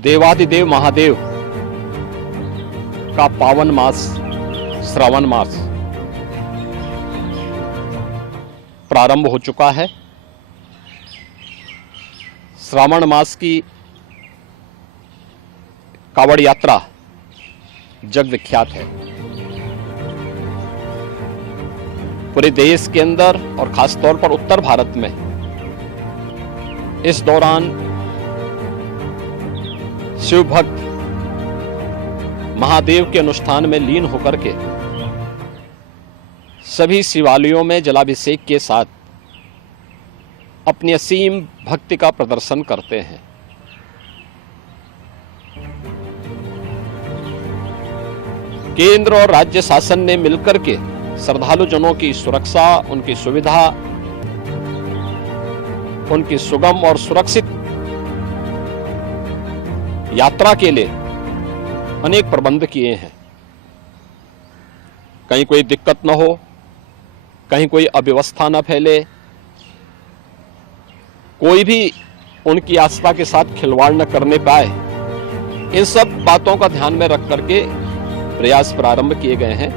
देवादिदेव महादेव का पावन मास श्रावण मास प्रारंभ हो चुका है। श्रावण मास की कावड़ यात्रा जग विख्यात है। पूरे देश के अंदर और खास तौर पर उत्तर भारत में इस दौरान शिव भक्त महादेव के अनुष्ठान में लीन होकर के सभी शिवालयों में जलाभिषेक के साथ अपनी असीम भक्ति का प्रदर्शन करते हैं। केंद्र और राज्य शासन ने मिलकर के श्रद्धालु जनों की सुरक्षा, उनकी सुविधा, उनकी सुगम और सुरक्षित यात्रा के लिए अनेक प्रबंध किए हैं। कहीं कोई दिक्कत न हो, कहीं कोई अव्यवस्था न फैले, कोई भी उनकी आस्था के साथ खिलवाड़ न करने पाए, इन सब बातों का ध्यान में रख करके प्रयास प्रारंभ किए गए हैं।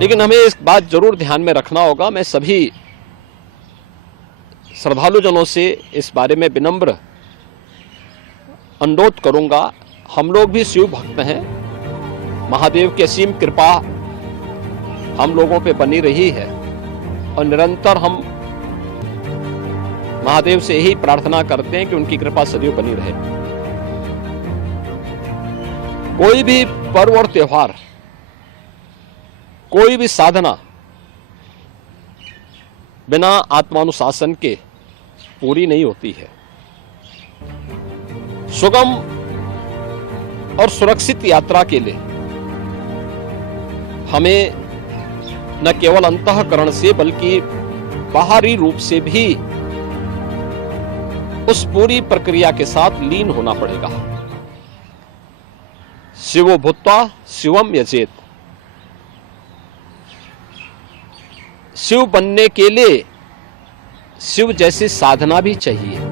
लेकिन हमें इस बात जरूर ध्यान में रखना होगा, मैं सभी श्रद्धालु जनों से इस बारे में विनम्र अनुरोध करूंगा। हम लोग भी शिव भक्त हैं, महादेव की असीम कृपा हम लोगों पे बनी रही है और निरंतर हम महादेव से यही प्रार्थना करते हैं कि उनकी कृपा सदैव बनी रहे। कोई भी पर्व और त्योहार, कोई भी साधना बिना आत्मानुशासन के पूरी नहीं होती है। सुगम और सुरक्षित यात्रा के लिए हमें न केवल अंतःकरण से बल्कि बाहरी रूप से भी उस पूरी प्रक्रिया के साथ लीन होना पड़ेगा। शिवो भूत्वा शिवम यजेत। शिव बनने के लिए शिव जैसी साधना भी चाहिए,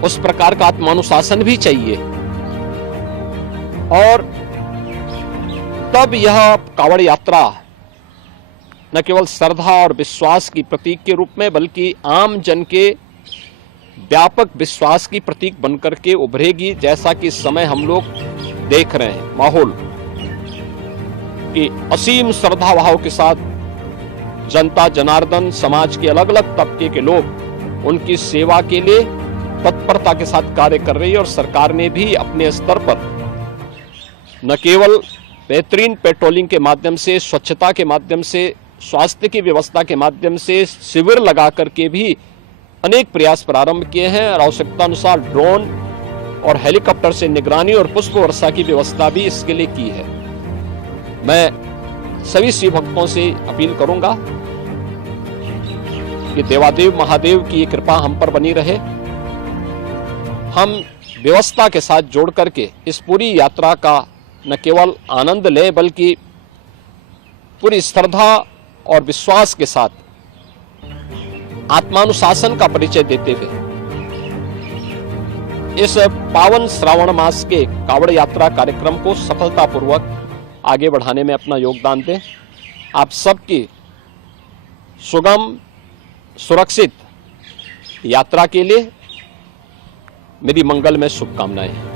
उस प्रकार का आत्मानुशासन भी चाहिए, और तब यह कावड़ यात्रा न केवल श्रद्धा और विश्वास की प्रतीक के रूप में बल्कि आम जन के व्यापक विश्वास की प्रतीक बनकर के उभरेगी। जैसा कि इस समय हम लोग देख रहे हैं माहौल कि असीम श्रद्धा भाव के साथ जनता जनार्दन, समाज के अलग अलग तबके के लोग उनकी सेवा के लिए तत्परता के साथ कार्य कर रही है। और सरकार ने भी अपने स्तर पर न केवल बेहतरीन पेट्रोलिंग के माध्यम से, स्वच्छता के माध्यम से, स्वास्थ्य की व्यवस्था के माध्यम से शिविर लगा करके भी अनेक प्रयास प्रारंभ किए हैं और आवश्यकता अनुसार ड्रोन और हेलीकॉप्टर से निगरानी और पुष्प वर्षा की व्यवस्था भी इसके लिए की है। मैं सभी शिव भक्तों से अपील करूंगा कि देवादेव महादेव की कृपा हम पर बनी रहे। हम व्यवस्था के साथ जोड़ करके इस पूरी यात्रा का न केवल आनंद लें बल्कि पूरी श्रद्धा और विश्वास के साथ आत्मानुशासन का परिचय देते हुए इस पावन श्रावण मास के कावड़ यात्रा कार्यक्रम को सफलतापूर्वक आगे बढ़ाने में अपना योगदान दें। आप सबकी सुगम सुरक्षित यात्रा के लिए मेरी मंगलमय शुभकामनाएं।